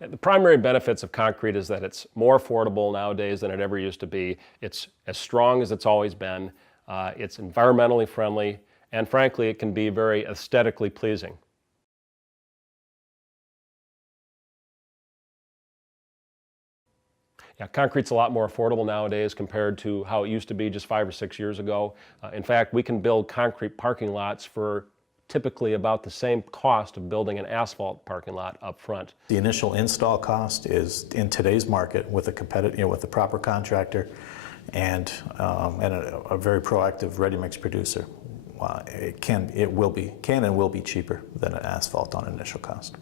The primary benefits of concrete is that it's more affordable nowadays than it ever used to be. It's as strong as it's always been. It's environmentally friendly, and frankly, it can be very aesthetically pleasing. Yeah, concrete's a lot more affordable nowadays compared to how it used to be just 5 or 6 years ago. In fact, we can build concrete parking lots for typically about the same cost of building an asphalt parking lot up front. The initial install cost is, in today's market, with a competitive, with the proper contractor and a very proactive ready-mix producer, it can and will be cheaper than an asphalt on initial cost.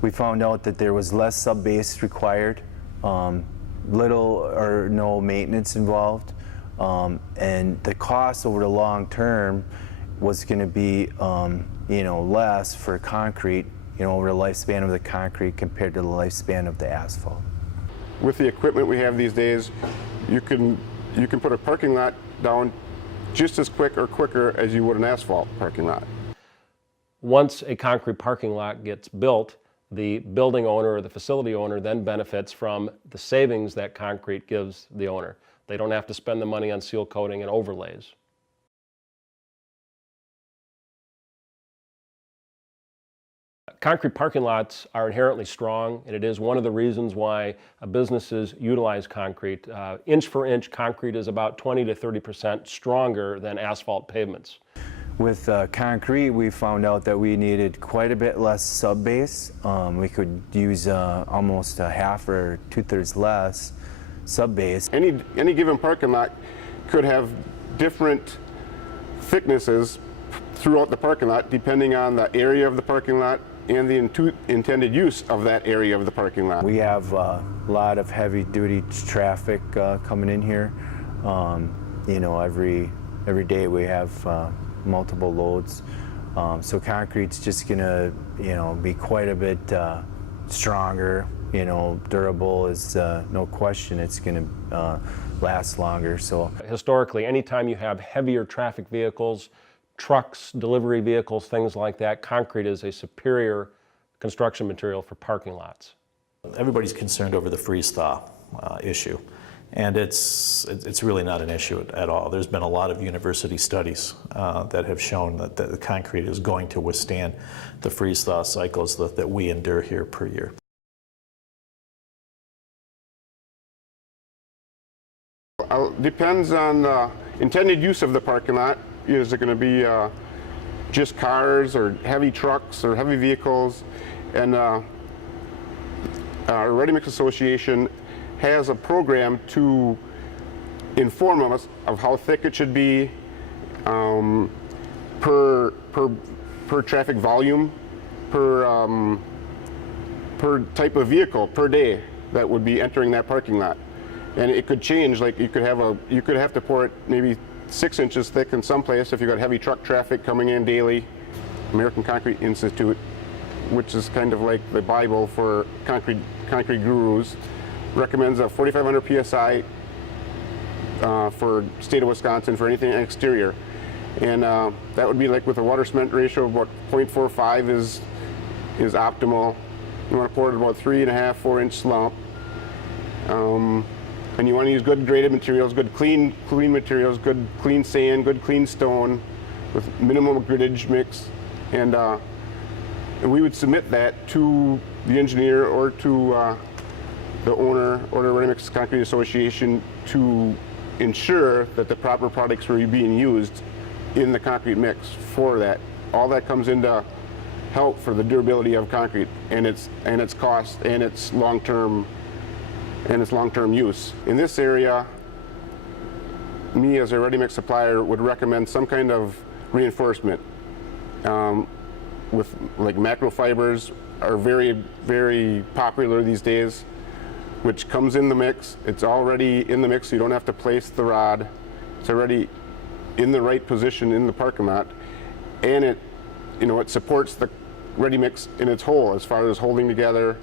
We found out that there was less sub-base required, little or no maintenance involved, and the cost over the long term was going to be less for concrete, over the lifespan of the concrete compared to the lifespan of the asphalt. With the equipment we have these days, you can put a parking lot down just as quick or quicker as you would an asphalt parking lot. Once a concrete parking lot gets built, the building owner or the facility owner then benefits from the savings that concrete gives the owner. They don't have to spend the money on seal coating and overlays. Concrete parking lots are inherently strong, and it is one of the reasons why businesses utilize concrete. Inch for inch, concrete is about 20 to 30% stronger than asphalt pavements. With concrete, we found out that we needed quite a bit less sub-base. We could use almost a half or 2/3 less sub-base. Any given parking lot could have different thicknesses throughout the parking lot depending on the area of the parking lot and the intended use of that area of the parking lot. We have a lot of heavy-duty traffic coming in here. Every day we have multiple loads. So concrete's just gonna, be quite a bit stronger. Durable is no question. It's gonna last longer. So historically, anytime you have heavier traffic vehicles, trucks, delivery vehicles, things like that, concrete is a superior construction material for parking lots. Everybody's concerned over the freeze-thaw issue, and it's really not an issue at all. There's been a lot of university studies that have shown that the concrete is going to withstand the freeze-thaw cycles that we endure here per year. Depends on the intended use of the parking lot. Is it going to be just cars or heavy trucks or heavy vehicles? And our Ready Mix Association has a program to inform us of how thick it should be per traffic volume, per type of vehicle per day that would be entering that parking lot. And it could change. Like you could have to pour it maybe 6 inches thick in some place if you've got heavy truck traffic coming in daily. American Concrete Institute, which is kind of like the Bible for concrete gurus, recommends a 4,500 psi for state of Wisconsin for anything exterior, and that would be like with a water cement ratio of about 0.45 is optimal. You want to pour it about 3.5–4 inch slump. And you want to use good graded materials, good clean materials, good clean sand, good clean stone with minimum grittage mix. And we would submit that to the engineer or to the owner or the Ready Mix Concrete Association to ensure that the proper products were being used in the concrete mix for that. All that comes into help for the durability of concrete and its cost and its long-term use. In this area, me as a ready mix supplier would recommend some kind of reinforcement with like macro fibers are very, very popular these days, which comes in the mix. It's already in the mix, so you don't have to place the rod. It's already in the right position in the parking lot, and it supports the ready mix in its whole as far as holding together,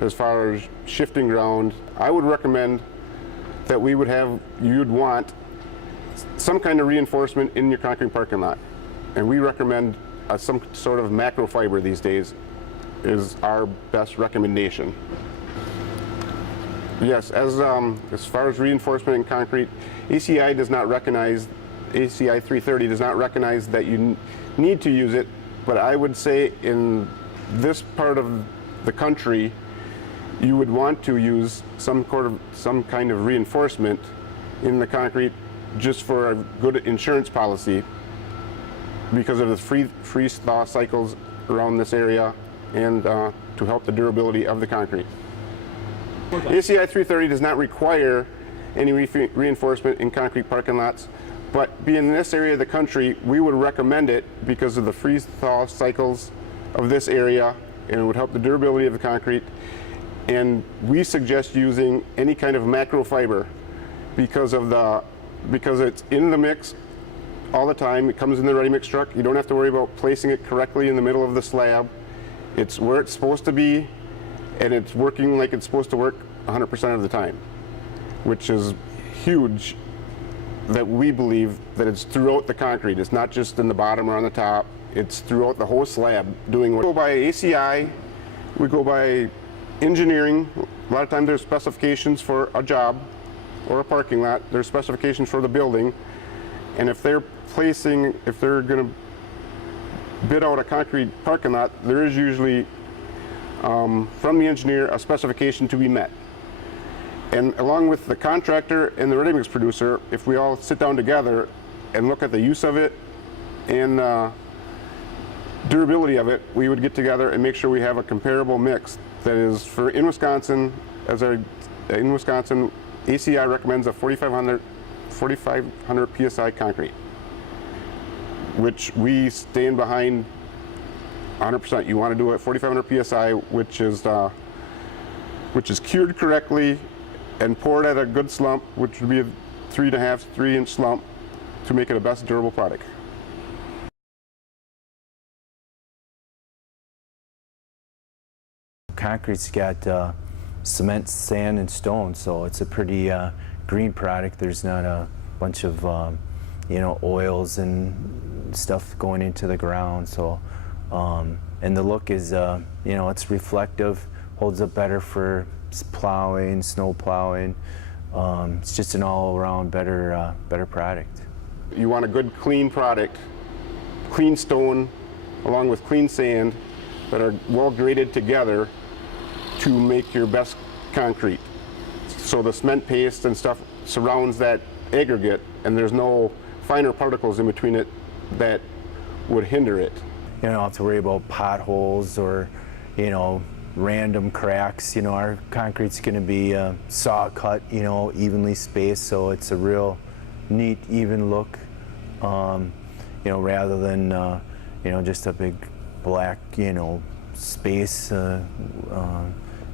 as far as shifting ground. I would recommend that you'd want some kind of reinforcement in your concrete parking lot. And we recommend some sort of macro fiber these days. is our best recommendation. Yes, as far as reinforcement in concrete, ACI does not recognize, ACI 330 does not recognize that you need to use it, but I would say in this part of the country, you would want to use some kind of reinforcement in the concrete just for a good insurance policy because of the freeze-thaw cycles around this area and to help the durability of the concrete. ACI 330 does not require any reinforcement in concrete parking lots, but being in this area of the country, we would recommend it because of the freeze-thaw cycles of this area, and it would help the durability of the concrete. And we suggest using any kind of macro fiber because it's in the mix all the time. It comes in the ready mix truck. You don't have to worry about placing it correctly in the middle of the slab. It's where it's supposed to be, and it's working like it's supposed to work 100% of the time, which is huge that we believe that it's throughout the concrete. It's not just in the bottom or on the top. It's throughout the whole slab doing what we go by ACI, we go by engineering. A lot of times there's specifications for a job or a parking lot. There's specifications for the building. And if they're going to bid out a concrete parking lot, there is usually, from the engineer, a specification to be met. And along with the contractor and the ready-mix producer, if we all sit down together and look at the use of it and durability of it, we would get together and make sure we have a comparable mix that is for in Wisconsin. In Wisconsin, ACI recommends a 4,500 PSI concrete, which we stand behind 100%. You want to do it 4,500 PSI, which is cured correctly and poured at a good slump, which would be a 3.5 to 3 inch slump to make it a best durable product. Concrete's got cement, sand, and stone, so it's a pretty green product. There's not a bunch of oils and stuff going into the ground. So, and the look is it's reflective, holds up better for plowing, snow plowing. It's just an all-around better product. You want a good clean product, clean stone along with clean sand that are well graded together to make your best concrete. So the cement paste and stuff surrounds that aggregate, and there's no finer particles in between it that would hinder it. You don't have to worry about potholes or random cracks. Our concrete's going to be saw cut, evenly spaced, so it's a real neat, even look, rather than just a big black space.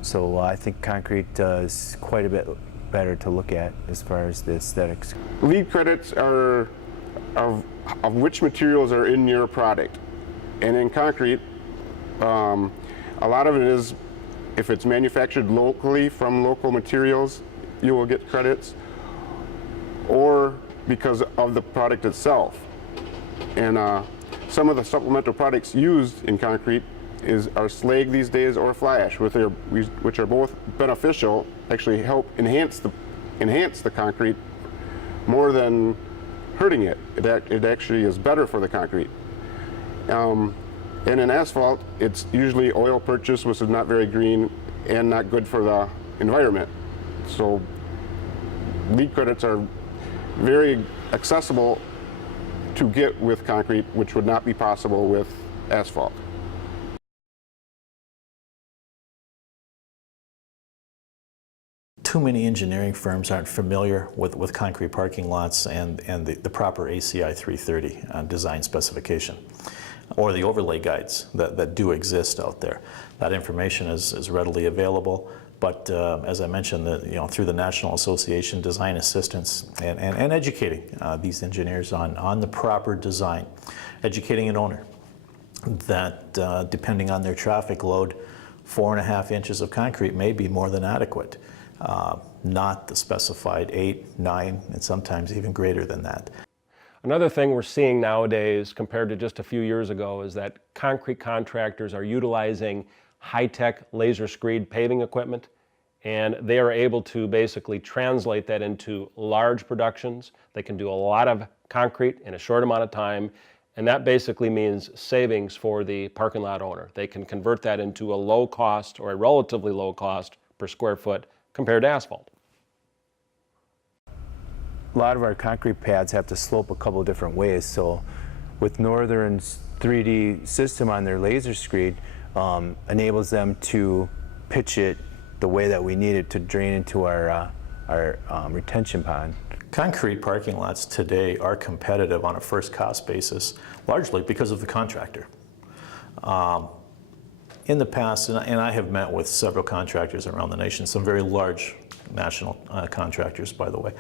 So I think concrete is quite a bit better to look at as far as the aesthetics. LEED credits are of which materials are in your product. And in concrete, a lot of it is, if it's manufactured locally from local materials, you will get credits, or because of the product itself. And some of the supplemental products used in concrete are slag these days or fly ash, which are both beneficial, actually help enhance the concrete more than hurting it. It actually is better for the concrete. And in asphalt, it's usually oil purchase, which is not very green and not good for the environment. So LEED credits are very accessible to get with concrete, which would not be possible with asphalt. Too many engineering firms aren't familiar with concrete parking lots and the proper ACI 330 design specification, or the overlay guides that do exist out there. That information is readily available, but as I mentioned, through the National Association Design Assistants and educating these engineers on the proper design, educating an owner that depending on their traffic load, 4.5 inches of concrete may be more than adequate. Not the specified 8, 9, and sometimes even greater than that. Another thing we're seeing nowadays compared to just a few years ago is that concrete contractors are utilizing high-tech laser screed paving equipment, and they are able to basically translate that into large productions. They can do a lot of concrete in a short amount of time, and that basically means savings for the parking lot owner. They can convert that into a low cost or a relatively low cost per square foot compared to asphalt. A lot of our concrete pads have to slope a couple of different ways, so with Northern's 3D system on their laser screed enables them to pitch it the way that we need it to drain into our retention pond. Concrete parking lots today are competitive on a first cost basis, largely because of the contractor. In the past, and I have met with several contractors around the nation, some very large national contractors, by the way,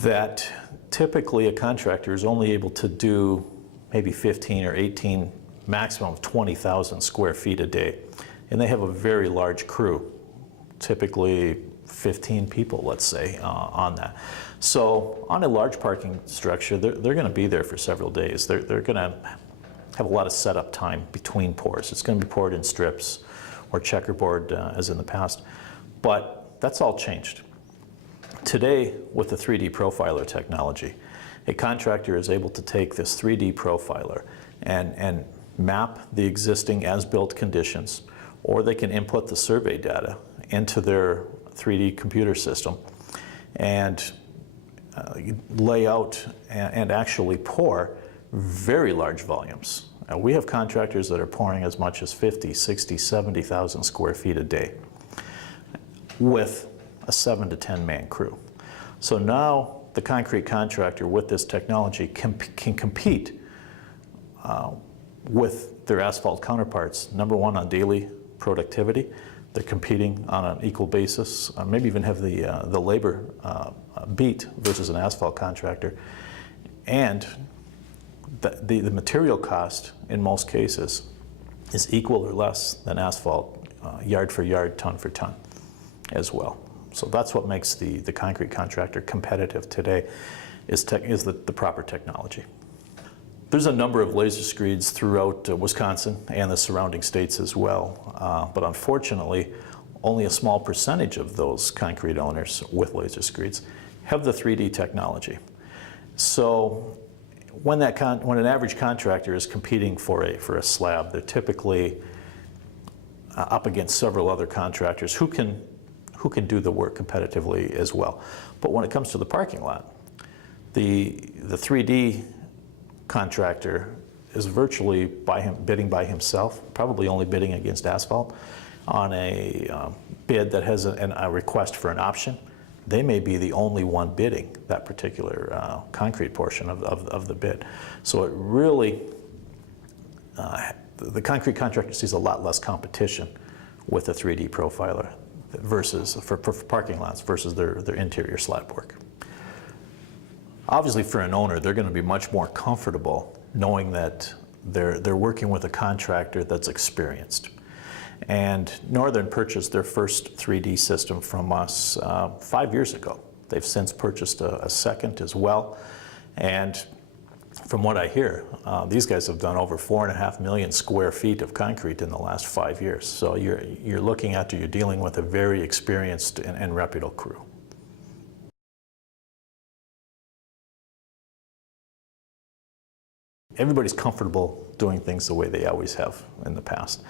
that typically a contractor is only able to do maybe 15 or 18, maximum of 20,000 square feet a day. And they have a very large crew, typically 15 people, let's say, on that. So on a large parking structure, they're going to be there for several days. They're going to have a lot of setup time between pours. It's going to be poured in strips or checkerboard as in the past. But that's all changed. Today, with the 3D profiler technology, a contractor is able to take this 3D profiler and map the existing as-built conditions, or they can input the survey data into their 3D computer system and lay out and actually pour very large volumes. We have contractors that are pouring as much as 50, 60, 70,000 square feet a day with a 7 to 10 man crew. So now the concrete contractor with this technology can compete with their asphalt counterparts. Number one, on daily productivity. They're competing on an equal basis, maybe even have the labor beat versus an asphalt contractor. And the material cost in most cases is equal or less than asphalt, yard for yard, ton for ton as well. So that's what makes the concrete contractor competitive today, is the proper technology. There's a number of laser screeds throughout Wisconsin and the surrounding states as well, but unfortunately, only a small percentage of those concrete owners with laser screeds have the 3D technology. So when an average contractor is competing for a slab, they're typically up against several other contractors who can do the work competitively as well. But when it comes to the parking lot, the 3D contractor is virtually bidding by himself, probably only bidding against asphalt on a bid that has a request for an option. They may be the only one bidding that particular concrete portion of the bid. So it really, the concrete contractor sees a lot less competition with a 3D profiler versus for parking lots versus their interior slab work. Obviously, for an owner, they're going to be much more comfortable knowing that they're working with a contractor that's experienced. And Northern purchased their first 3D system from us 5 years ago. They've since purchased a second as well. And from what I hear, these guys have done over 4.5 million square feet of concrete in the last 5 years. So you're looking at, you're dealing with a very experienced and reputable crew. Everybody's comfortable doing things the way they always have in the past.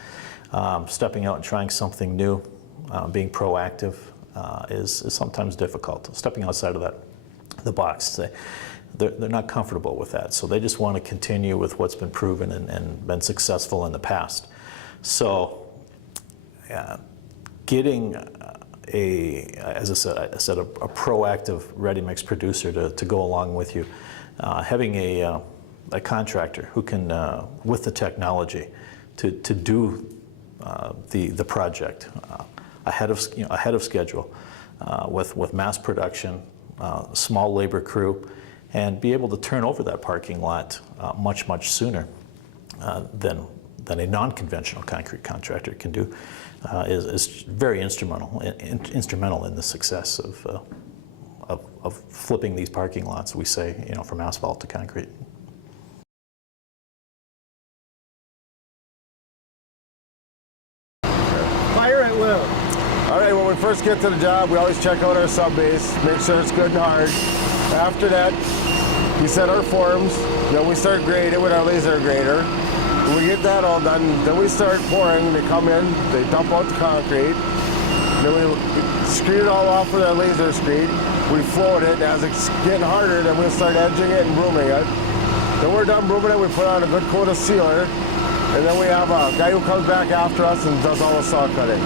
Stepping out and trying something new, being proactive is sometimes difficult. Stepping outside of the box, they're not comfortable with that. So they just want to continue with what's been proven and been successful in the past. So getting as I said, a proactive ready-mix producer to go along with you, having a contractor who can, with the technology, to do the project ahead of schedule, with mass production, small labor crew, and be able to turn over that parking lot much sooner than a non-conventional concrete contractor can do, is very instrumental in the success of flipping these parking lots, we say, from asphalt to concrete. fire at will. All right, when we first get to the job, we always check out our sub base, make sure it's good and hard. After that, we set our forms, then we start grading with our laser grader. When we get that all done, then we start pouring. They come in, they dump out the concrete, then we screed it all off with our laser screed. We float it. As it's getting harder, then we'll start edging it and brooming it. Then we're done brooming it, we put on a good coat of sealer, and then we have a guy who comes back after us and does all the saw cutting.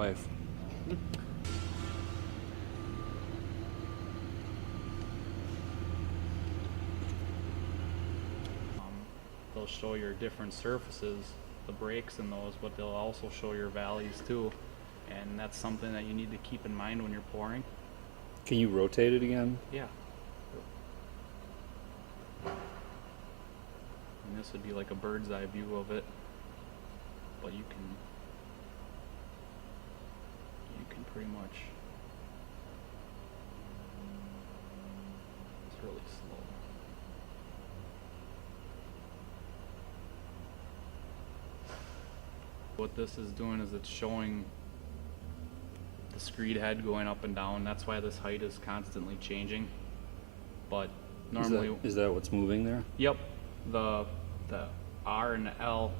wife. They'll show your different surfaces, the breaks in those, but they'll also show your valleys too. And that's something that you need to keep in mind when you're pouring. Can you rotate it again? Yeah. And this would be like a bird's eye view of it, but you can pretty much. It's really slow. What this is doing is it's showing the screed head going up and down. That's why this height is constantly changing. But normally, Is that what's moving there? yep, the R and the L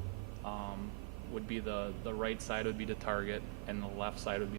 would be the right side would be the target, and the left side would be